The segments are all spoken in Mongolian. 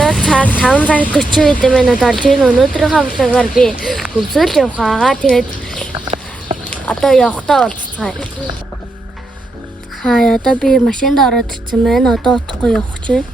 Одоо цаг 5:40 минут болж байна. Өнөөдрийнхөө vlog-аар би хөвсөл явах байгаа. Тэгээд одоо явахдаа уулзцгаая. Хаа, одоо би машинд ороод ирсэн байна. Одоо утахгүй явах чинь.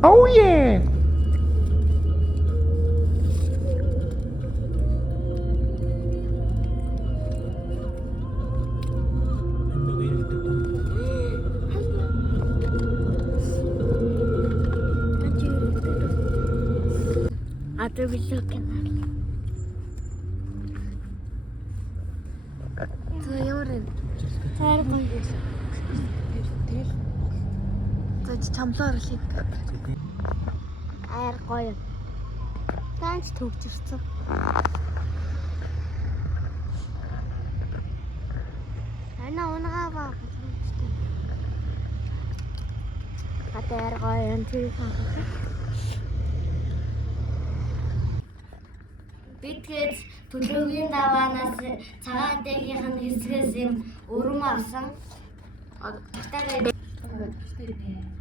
Oh yeah! Other video canal. So you're in. Чамлаар л Аяр гоё. Таанч төгжирсэн. Ана унагаа ба. Атар гоё юм тэр хаа. Бидгээд төлөвгийн даваанаас цагаан дэгийнх нь хэсгээс юм өрөм авсан.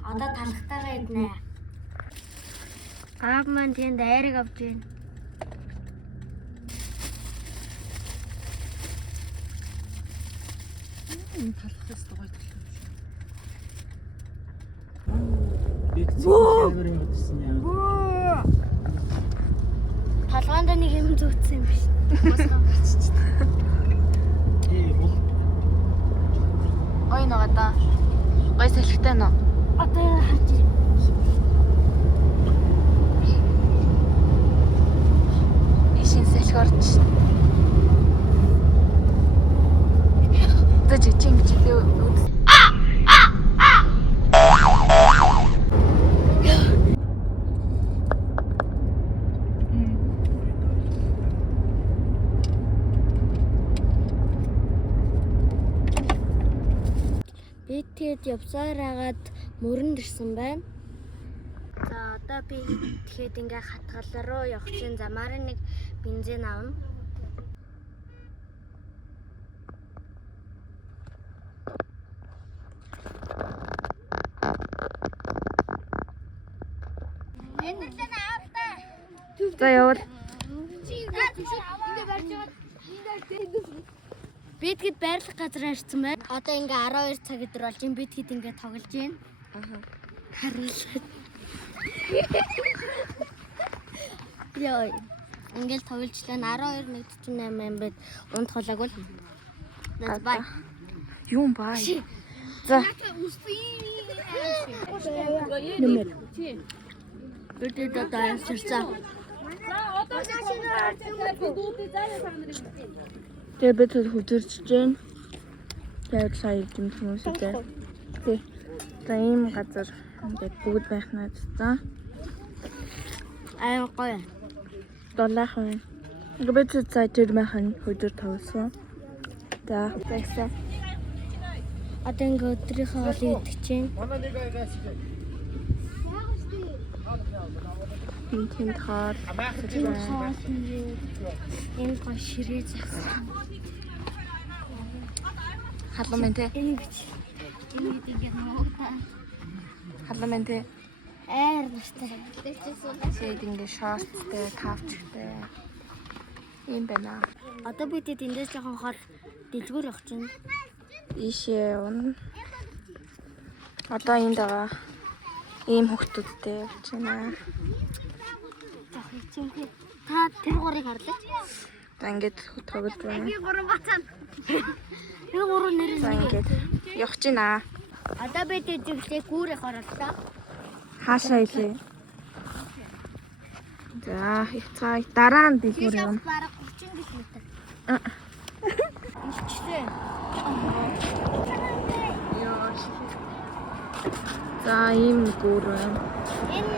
Одоо талхтайгаа иднэ. Аав маань тэнд айрыг авч байна. талхаас гоё талхаа. Талгаанд нэг юм зүгтсэн юм биш. Ой нөгөө да. Гой салхитай нөө. Одоо хаач. Ишин салхи орж. Тэ чинь дээ. Би тэгэд явсаар агаад мөрөнд ирсэн байна. За одоо би тэгэхэд ингээ хатгал руу явах чинь замаар нэг бензин авна. За явал. Би тэгэд байрлах газар ирсэн байна. Одоо ингээ 12 цаг өдөр болж байна. Би тэгэд ингээ тоглож байна. Хариулаад. Яа. Ингээл тоглолчлаа 12:48 байд унд холаагүй л. That's bye. Юм бай. За. Нэмэр. Бид одоо ярьсан. Тэгээ бид хөдөрч जैन. Тэгээд сая юм хүмүүстэй. Тэг. За ийм газар ингээд бүгд байх наа за. Аа гоё. Доллахан. Ингээд бид цаа тэр махан хөдөр тавсан. За тэгсэн. Одоо ингээ өдрийнхөө хоолыг идэж чинь. Тэнд хаар. Энэ гоё ширээ засан. Халуун мэн тэ. Энэ ингээ нуугдаа. Халуун мэн тэ. Аар настай. Сэд ингээ шорттэй, кавчтай. Ийм байна. Одоо бид эндээс жоохон хол дэлгүүр явах чинь. Ишээ он. Одоо энд байгаа. Ийм хөхтүүдтэй явж байна. Жохон чинь. Та тэр гурыг харлаач. За ингээд тоглож байна. Би гурван бацаа. Би гурван нэр. За ингээд явж байна. Одоо бид эзэглээ гүүрэх оролцоо. Хаашаа илээ. За яцгаа дараа нь дэлгүүр юм. Бараг 30 км. Ичлээ. За ийм гүүр байна. Энэ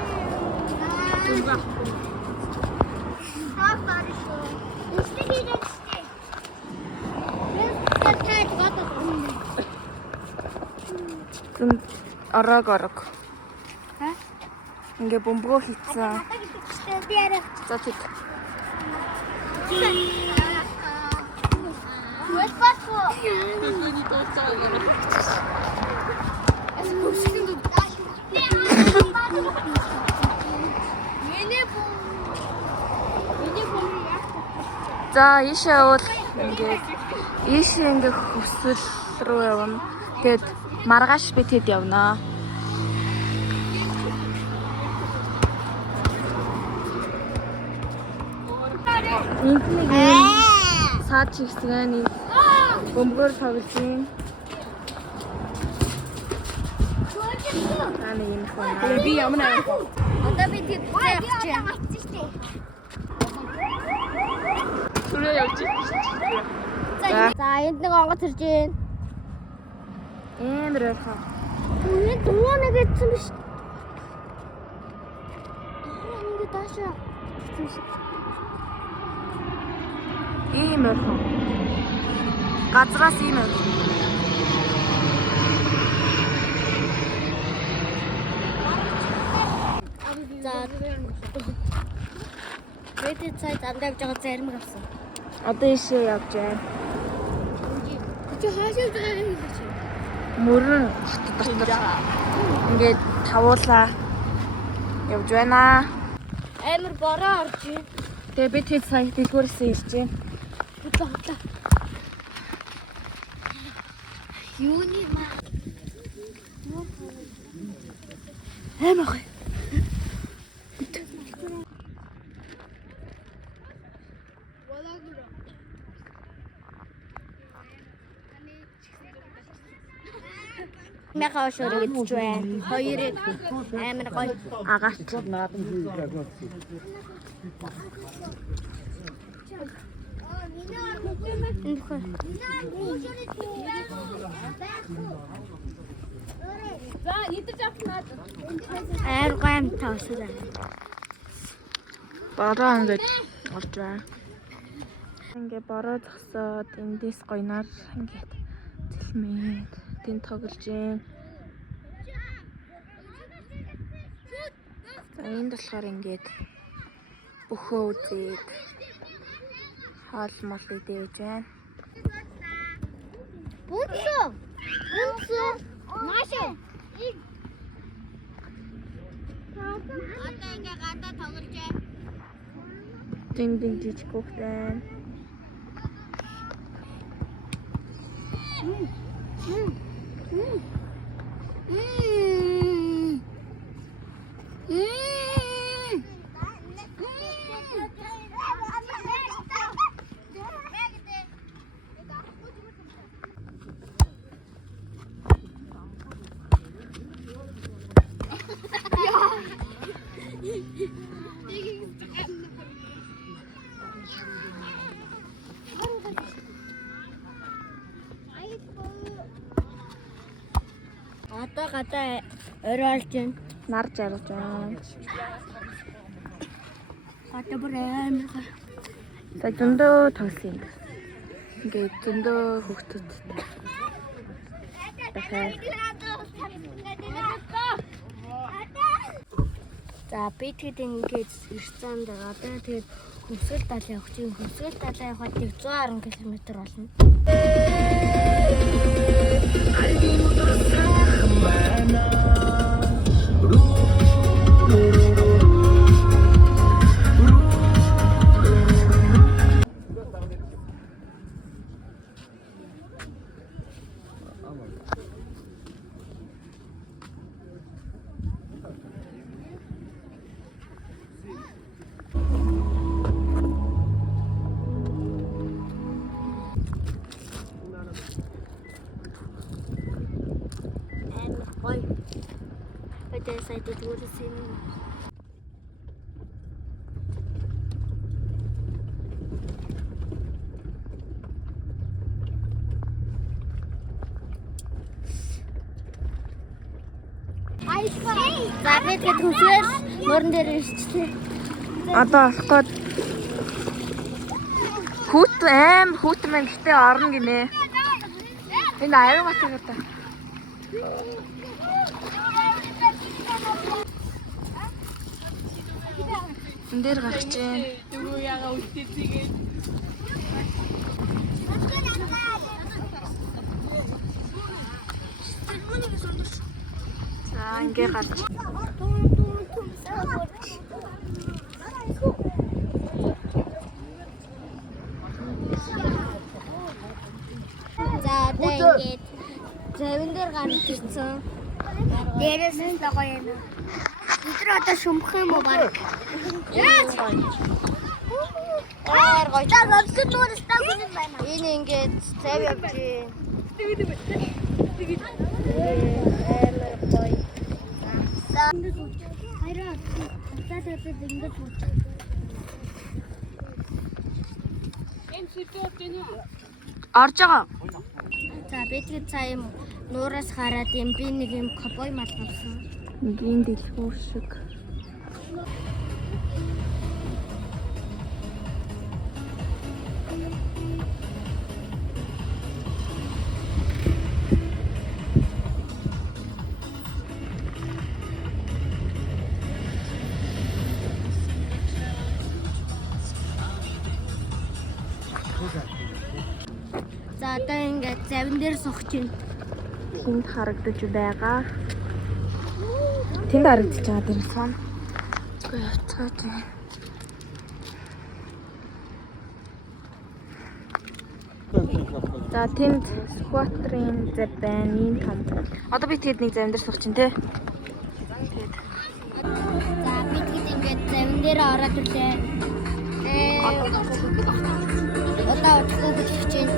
Зэн орог. Ха? Ингээ бөмбөгөө хийцэн. Би арай. За тэг. What passport? За ийшээ бол ингээ хөвсөл рүү явна. Тэгэд маргааш би тэд явнаа. Энд нэг саад чигсгэн бөмбөгөөр тоглож юм. Таны юм байна. Би ямар нэг Одоо би тэд явах чинь. түрээ явж байна. За энд нэг онгоц ирж байна. Амар ойрхон. Үний дуу нэг идсэн биш. Ингээ даашаа. Ийм ойрхон. Газраас ийм ойрхон. За. Бид цай замдаа явж байгаа зарим авсан. Одоо ийшээ явж байна. Чи хаашаа байгаа юм бэ? Мөрөн дотор. Ингээд тавуулаа явж байна. Амар бороо орж байна. Тэгээ би тэд сая дэлгүүрээсээ ирж байна. Хотлоо. Юуны маа. Амар. Мяхаа шорог идэж байна. Хоёрыг амар гоё Агаарч. энэ хөө. За идэж авснаа. Амар гоё юм таасаа. Бороо ингээд орж байна. Ингээ бороо зогсоод эндээс гойноор ингээд зэлмээд тэнд тоглож байна. Энд болохоор ингээд бөхөө үзээд хаал мал идэж байна. Бүнсөө. Маашаа. Одоо ингээ гадаа тоглож байна. Тэнд жижиг хөх байна. Одоо гадаа орой олж байна. Нар жаргаж байна. Одоо бүр амар гоё. За зөндөө тоглосон юм. Ингээд зөндөө хөхтөдтэй. Дахиад За би тэгэд ингээд ирсэн дээр одоо тэгэд Хөвсгөл далай явах чинь Хөвсгөл далай явахад 110 км болно. Ой. Одоо сайд дэлгүүрээс юм. За бид Хөвсгөл мөрөн дээр ирчихлээ. одоо олох гээд хүүт аим хүүт мэн гэтээ орно гинэ. Энэ аюун гатаг одоо. Энэ дээр гарч чинь. За ингээ гарч. За одоо ингээд завин дээр гарч ирсэн. Дээрээс нь гоё юм. Бид одоо шумбах юм уу баг? Яаж гоё. Гоё. За өвсөд дуурайс таг юм байна. Энэ ингээд зав явж байна. Гоё. За хайраа. За ингээд үүч. Орж байгаа. За бид цаа юм нуураас хараад юм би нэг юм ковбой мал авсан. Ингийн дэлгүүр шиг. За одоо ингээд завин дээр суух чинь. Тэнд харагдаж байгаа. Тэнд харагдаж байгаа юм сан. Үгүй явцгаа тийм. За тэнд скватрын зав байна юм том. Одоо би тэгэд нэг завин дээр суух чинь тий. За бид ингээд завин дээр ороод үлээ. Одоо очихгүй гэж чинь.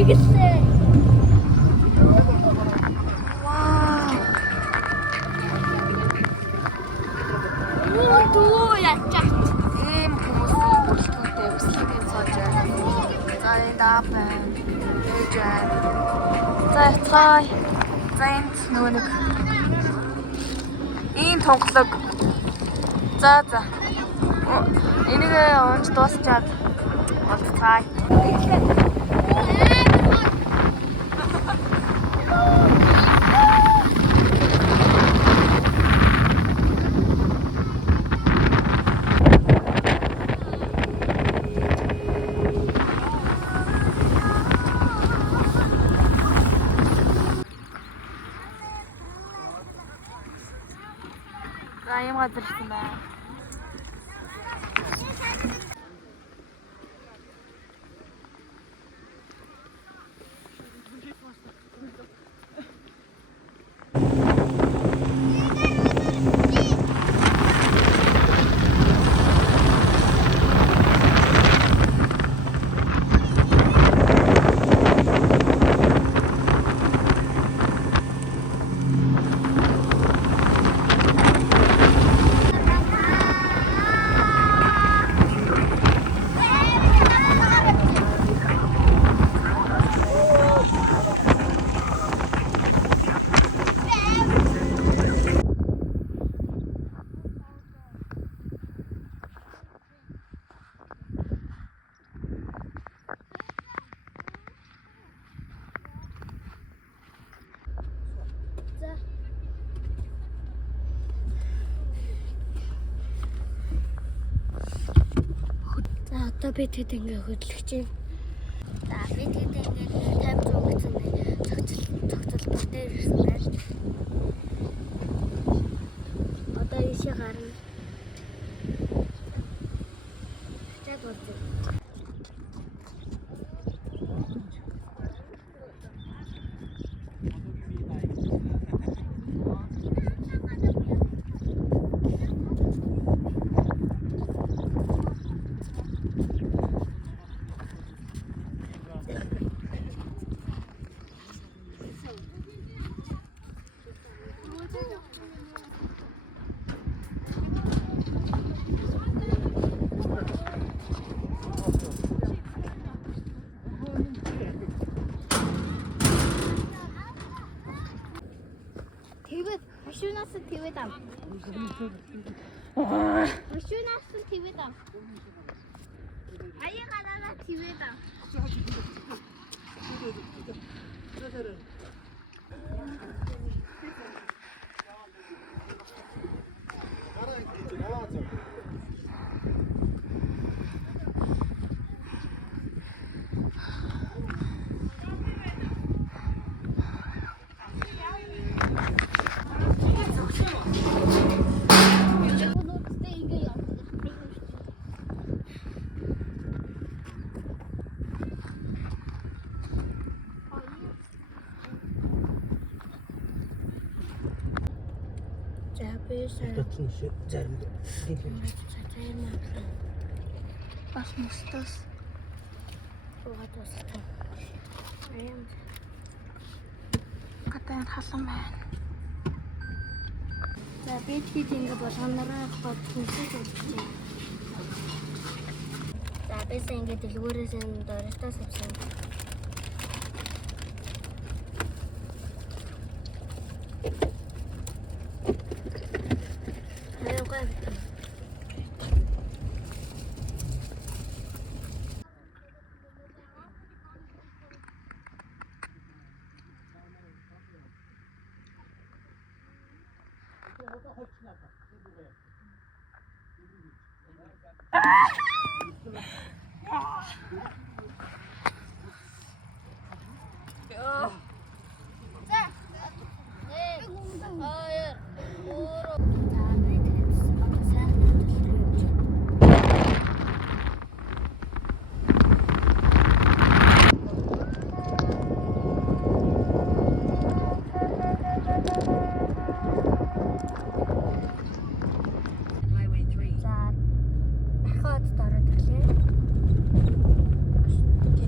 Игэлээ. Вау. Оо туу ячаа. Ийм хүмүүсийн бүрэлдэхүүнтэй бэлтгэн сууж байна. За энэ даапан. Ээж байна. За яцгаая. За энд нөгөө нэг ийм тонглог. За. Энийг унж дуусчаад болцгаая. За юм газар ирсэн байна. За одоо бид хэд ингээ хөдлөх чинь. За бид хэд ингээ 50 зугцсан цогцол дээр ирсэн байна. Одоо ийшээ гарна. Чаг болчих. Машинаас твэд ам. Машинаас нь твэд ав. Аяа гараараа твэд ав. Татсан шиг заримдаа бас мустас руугаад басдаг. Аян Гадаад халан байна. за бид хэд ингэ болгонороо гот хүнсэж өгчээ. За бис ингэ дэлгүүрээс энэ дөрөлтөөс авсан.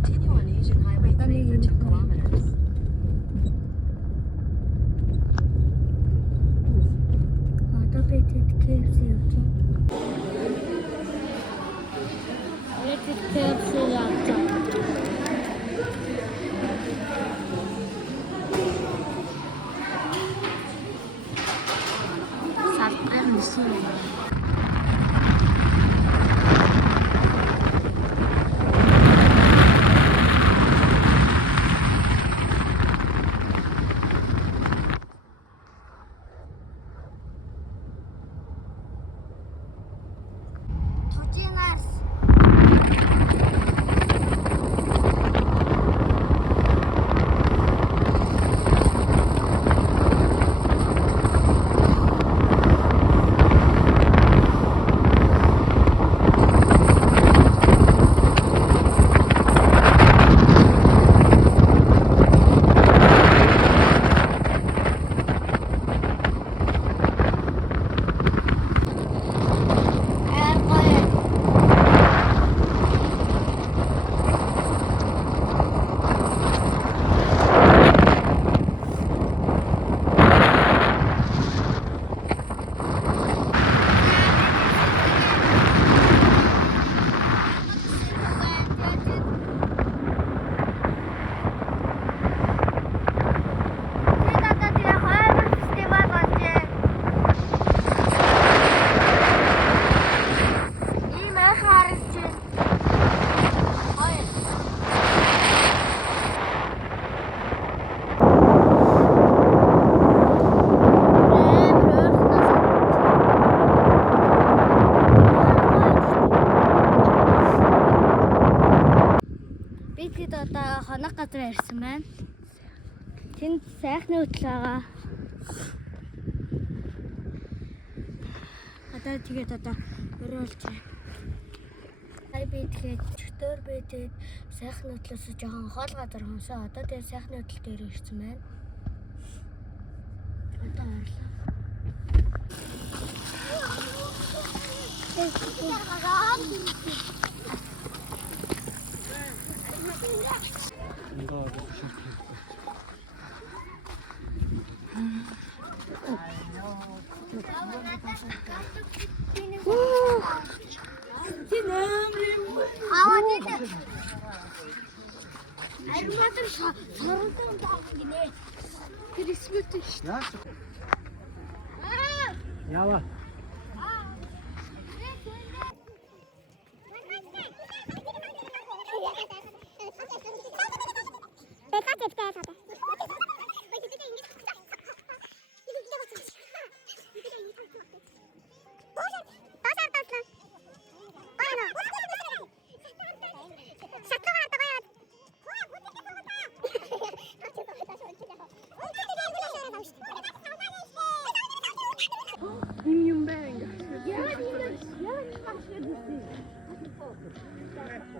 Continue on Asian Highway 3 for 2 kilometers. Одоо бид KFC явж байна. KFC явж байна. Салбарын нисэн юм. Тужинаас одоо хоног газар ирсэн байна. Тэнд сайхны хөтөл байгаа. Одоо тэгээд одоо өрөөлж байна. Ай би тэгээд чөтөр бэдэд сайхны хөтлөөс жоохон хол газар хонсоо. Одоо тэгээд сайхны хөтөл дээр ирсэн байна. Одоо орлоо. Ява.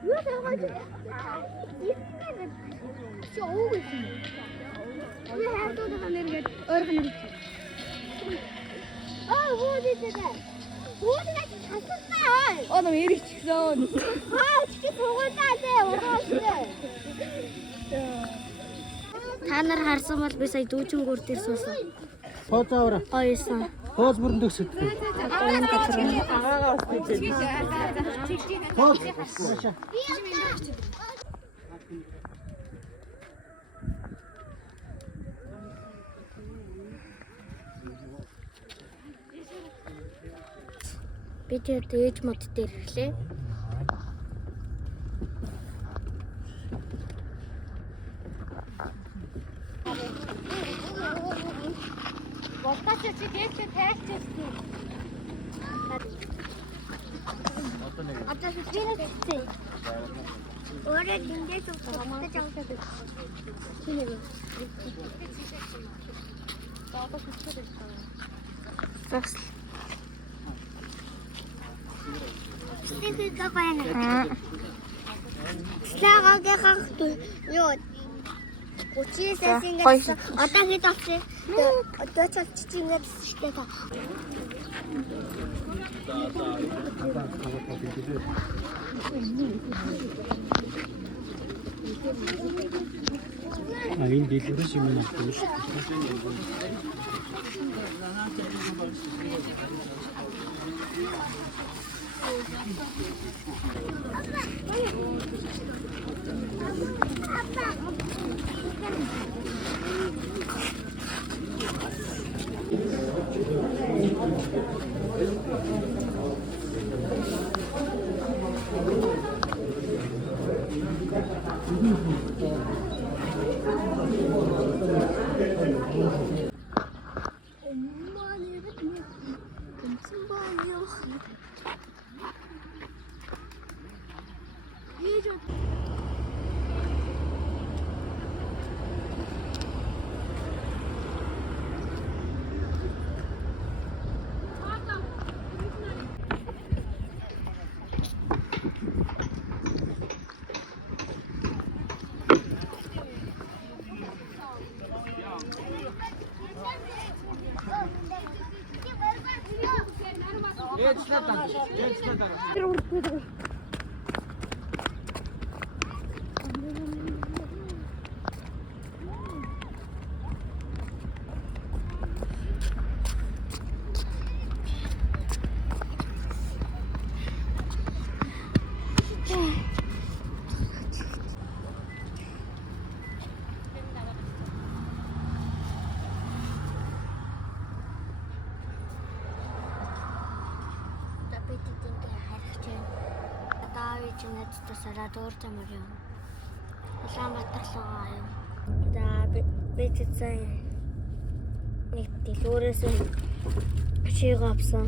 Юу тэгэж? Чи ууг юм. Би хайртууд ханергээд ойрхон нэг. Хөөдөө. Хөөдөө хассан. Оо нам эргэчихсэн. Чи суугаадаа ургаалтай. Та нар харсан бол би сая дүүжингүүр дээр суусан. Хоцоороо. Гоёсэн. Хооц бүрэн төгсөд. Энэ газар нь. Хооц. Би тэр ээж мод дээр ирлээ. Болточ чи дээш тайлчилсан. Одоо чи өөрөө диндээс уусгаж авдаг. Чиний. Загс. Стихийг гайна. Слагагийн юу 30-аас ингэж одоо хэд авсан? Одоо ч чи ингэж штэ та. Энэ дэлгэрээс юм авсан шүү. Надад дуурж амар юм. Улаанбаатар руу аяа. За би цэцэн нэг дэлгүүрээс чиг авсан.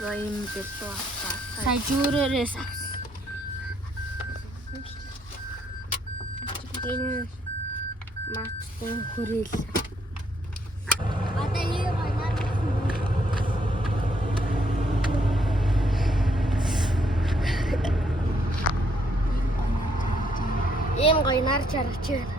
Зоим дэлбээ. Сая жүүрээрээс авсан. Энэ маттай хүрэл. Одоо юу гайнаар ийм гайнаар чаргач байна.